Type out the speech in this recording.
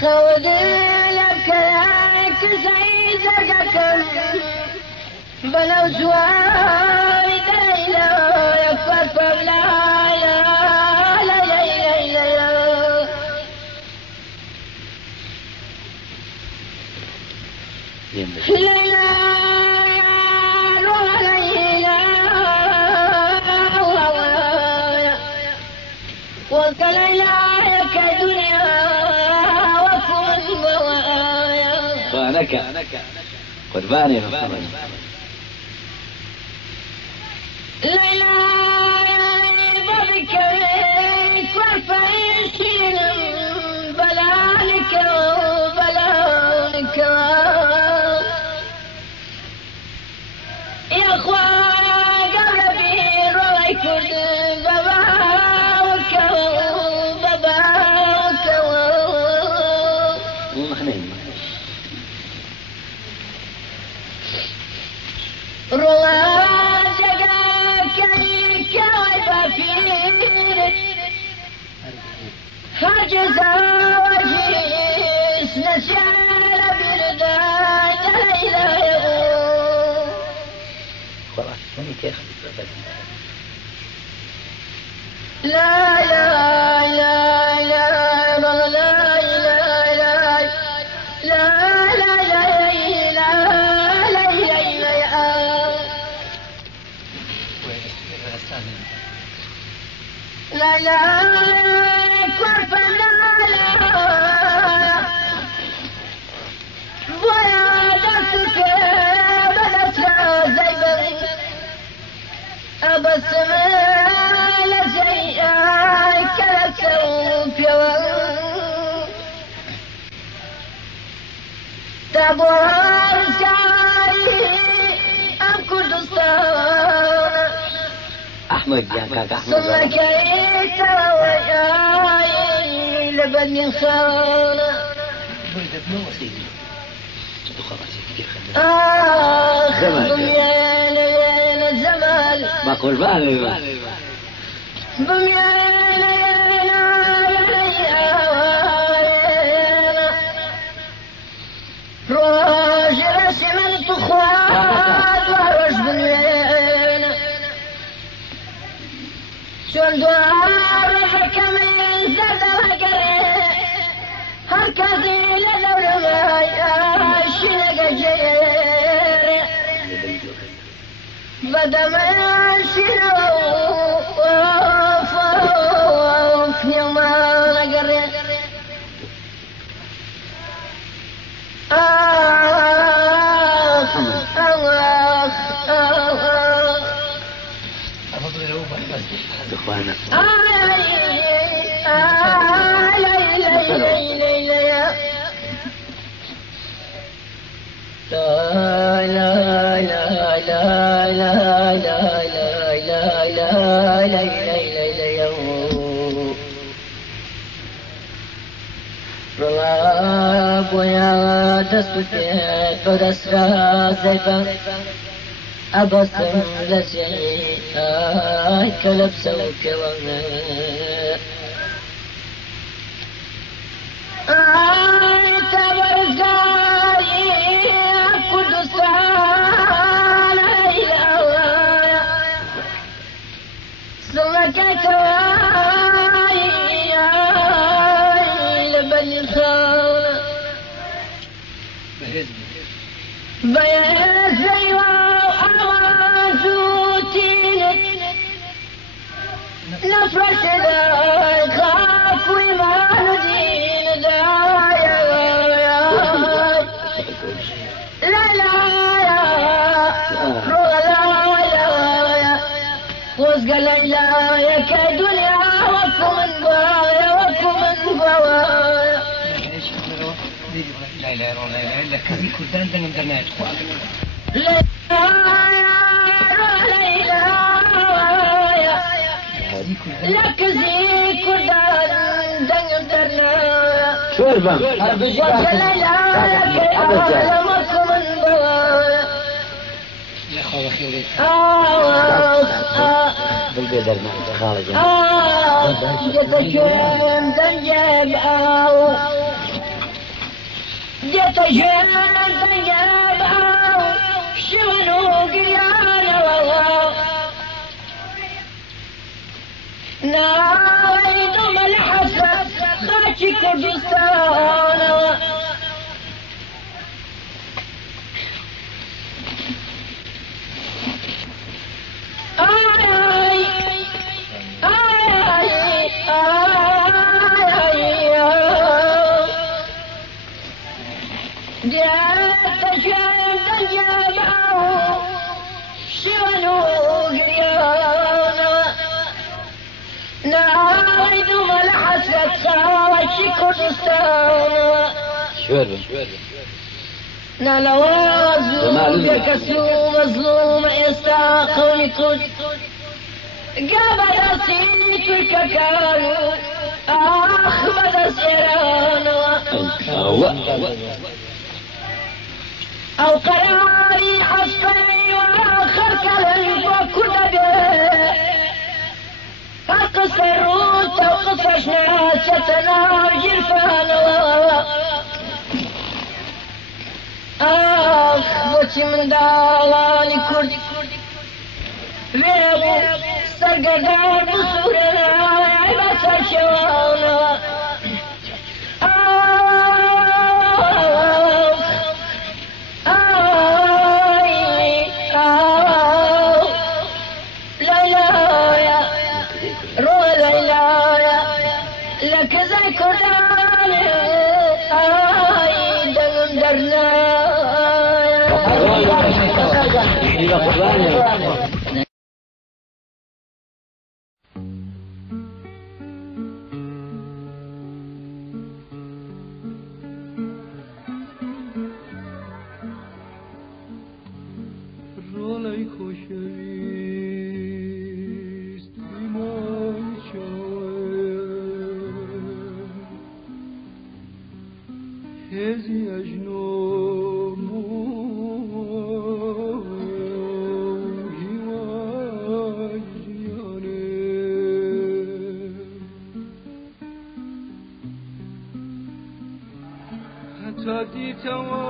خودي لبكيك زيزقكم بلو زواي ديلا يكفر لا لا لا لا لا ليلى وكليلى كدنيا وكل بوايا فانك قرباني ليلى بابك وفايشين بلانك وبلانك يا اخويا قلبي روي كل باباك وباباك رواجك كيك وبفيرك حجز وجيس نسال برداء لا خلاص لا لا لا لا لا لا لا لا لا لا كرف لا لا بيادتك بدت زيبري أبسم لزي كلت سوفيا تبور سعي أكدستان أحمد يا كاك أحمد صلك وياي لبني خانة بميان الزمان ما قرباني بميان روج رسم الطخوات وروج بميان شون دوار حكمين زاد وقري هركزي لدور ماي شنق جيري بدم شنو وفوف يوم نقري إخوانا ويا دستك فدسرا زيفا أبصم لشيء كلب سوك وما تبرزاي قدسان إلهي سمكك لبني خانة بيزي وأمازوتينك نفرش ذا خاف وما ندين دايا لا لا لا وزق ليلى يا كدنيا وكم بايا وكم بايا لا لا لا لا كذي كردان دنم درنايت خواه لا ليلى لك زي كردان دنم درنايا شوربا وزق ليلى يا مكم بايا يا خواه خيري بالبيدرنا خارج جتكم دنجب ديتجان تجابا شغنو قيانا والله نايد ملحسة خاكي كردستان نالوازو يكسو مظلوم يستاقل كل قابل سيتك كانوا أخبر سيرانا أو قراري حسبي وآخر كلم وكل به أقصر وقفشنا ستنا جرفانا وشي من دالاني كرد ويبو سرقدار بصورنا عباسا شوانا ليلايا روى ليلايا لك ذكراني دم درنا رولای خوشویست ایمان شاید هزی اجنو حتی دیتم